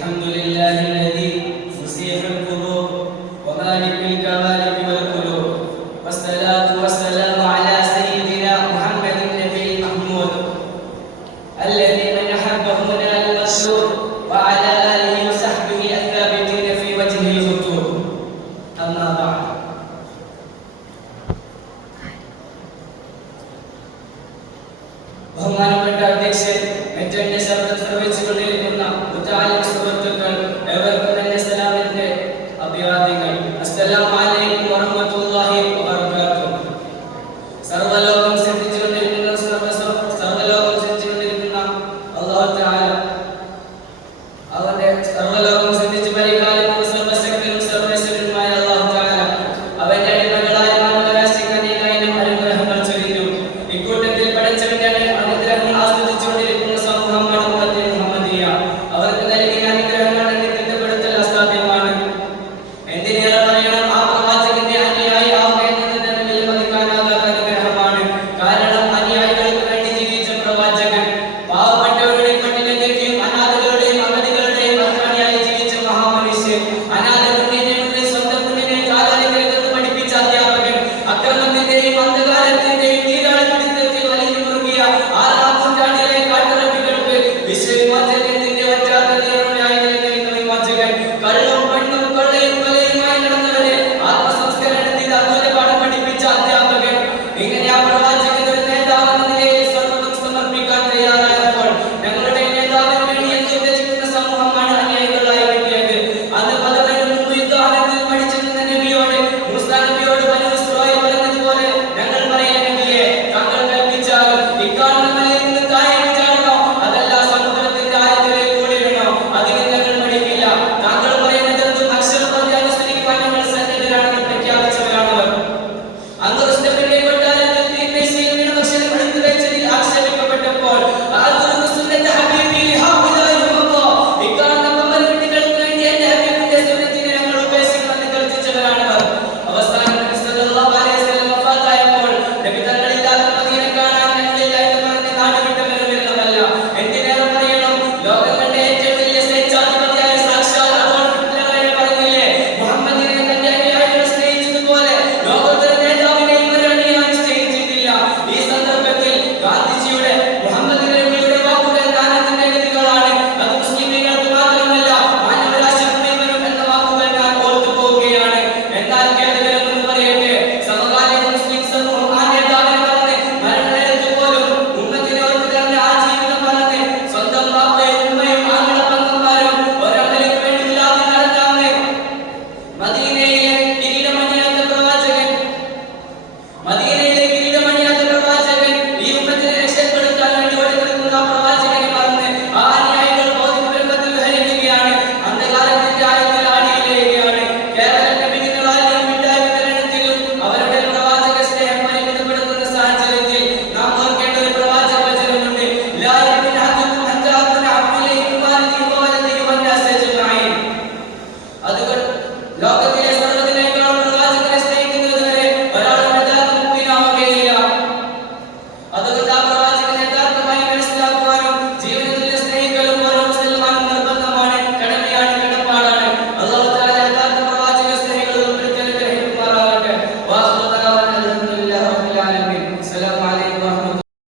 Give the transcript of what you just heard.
الحمد لله الذي فسيح القلوب ومالك الكوالب والقلوب، والصلاة والسلام على سيدنا محمد النبي المحمود الذي من أحبه نال المسرور، وعلى آله وصحبه الثابتين في وجهه الخطوب. أما بعد. ബഹുമാനപ്പെട്ട അധ്യക്ഷൻ, മറ്റെന്നെ ശബ്ദം നിർവഹിച്ചുകൊണ്ടിരിക്കുന്ന മുത്തഅല്ലിം സുഹൃത്തുക്കൾ, ഏവർക്കും എൻ്റെ സലാമിന്റെ അഭിവാദ്യങ്ങൾ. അസ്സലാമു അലൈക്കും വറഹ്മത്തുള്ളാഹി വബറകാതുഹു. സർവ്വലോകം ശ്രദ്ധിച്ചുകൊണ്ടിരിക്കുന്ന അല്ലാഹു തആല, അവന്റെ സർവ്വലോകം ശ്രദ്ധിച്ച് പരിപാലിക്കുന്ന സർവ്വശക്തനും സർവ്വേശ്വരനുമായ അല്ലാഹു തആല അവന്റെ അടിമകളായ മാനവരാശിക്ക് അനേകം അനുഗ്രഹങ്ങൾ ചൊരിഞ്ഞു. ഇക്കൂട്ടത്തിൽ പഠിച്ചവന്റെ അനുഗ്രഹം ആസ്വദിച്ചുകൊണ്ടിരിക്കുന്ന സമൂഹമാണ് ഉമ്മത്തെ മുഹമ്മദിയ. അവർക്ക് നൽകിയ